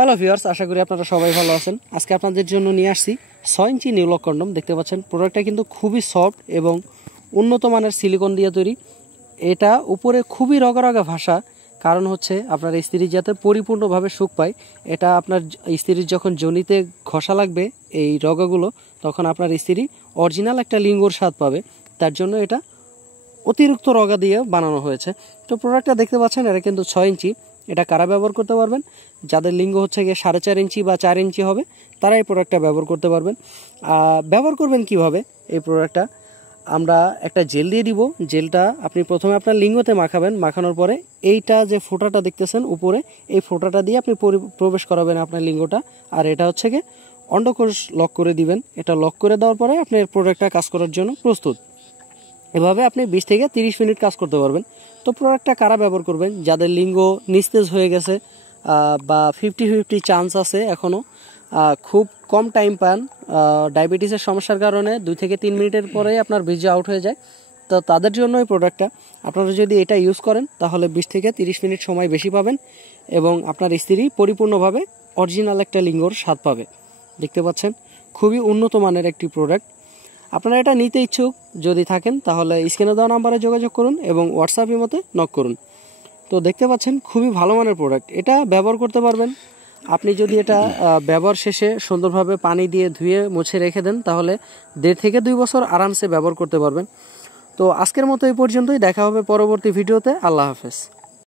Hello viewers, আশা করি আপনারা সবাই ভালো আছেন। আজকে আপনাদের জন্য নিয়ে আসছি 6 ইঞ্চি নিউলক কন্ডম। দেখতে পাচ্ছেন প্রোডাক্টটা কিন্তু খুবই সফট এবং উন্নত মানের সিলিকন দিয়ে তৈরি। এটা উপরে খুবই রগা রগা ভাষা, কারণ হচ্ছে আপনার স্ত্রী যাতে পরিপূর্ণভাবে সুখ পায়। এটা আপনার স্ত্রীর যখন যোনিতে ঘষা লাগবে এই রগাগুলো, তখন আপনার স্ত্রী অরিজিনাল একটা লিঙ্গর স্বাদ পাবে। তার জন্য এটা অতিরিক্ত রগা দিয়ে বানানো হয়েছে। তো প্রোডাক্টটা দেখতে পাচ্ছেন, এটা কিন্তু 6 ইঞ্চি। এটা কারা ব্যবহার করতে পারবেন? যাদের লিঙ্গ হচ্ছে গিয়ে 4.5 ইঞ্চি বা 4 ইঞ্চি হবে, তারা এই প্রোডাক্টটা ব্যবহার করতে পারবেন। ব্যবহার করবেন কিভাবে? এই প্রোডাক্টটা আমরা একটা জেল দিয়ে দিব। জেলটা আপনি প্রথমে আপনার লিঙ্গতে মাখাবেন। মাখানোর পরে এইটা যে ফোঁটাটা দেখতেছেন উপরে, এই ফোঁটাটা দিয়ে আপনি প্রবেশ করাবেন আপনার লিঙ্গটা। আর এটা হচ্ছে গিয়ে অন্ডকোষ লক করে দিবেন। এটা লক করে দেওয়ার পরে আপনার প্রোডাক্টটা কাজ করার জন্য প্রস্তুত। এভাবে আপনি 20 থেকে 30 মিনিট কাজ করতে পারবেন। তো প্রোডাক্টটা কারা ব্যবহার করবেন? যাদের লিঙ্গ নিস্তেজ হয়ে গেছে বা 50-50 চান্স আছে, এখনও খুব কম টাইম পান, ডায়াবেটিসের সমস্যার কারণে 2 থেকে 3 মিনিটের পরেই আপনার বীর্য আউট হয়ে যায়, তো তাদের জন্য এই প্রোডাক্টটা। আপনারা যদি এটা ইউজ করেন তাহলে 20 থেকে 30 মিনিট সময় বেশি পাবেন এবং আপনার স্ত্রী পরিপূর্ণভাবে অরিজিনাল একটা লিঙ্গর স্বাদ পাবে। দেখতে পাচ্ছেন খুবই উন্নত মানের একটি প্রোডাক্ট। আপনারা এটা নিতে ইচ্ছুক যদি থাকেন তাহলে স্ক্রিনে দেওয়া নাম্বারে যোগাযোগ করুন এবং হোয়াটসঅ্যাপ ইমোতে নক করুন। তো দেখতে পাচ্ছেন খুবই ভালো মানের প্রোডাক্ট। এটা ব্যবহার করতে পারবেন আপনি যদি এটা ব্যবহার শেষে সুন্দরভাবে পানি দিয়ে ধুয়ে মুছে রেখে দেন, তাহলে 1.5 থেকে 2 বছর আরামসে ব্যবহার করতে পারবেন। তো আজকের মতো এই পর্যন্তই। দেখা হবে পরবর্তী ভিডিওতে। আল্লাহ হাফেজ।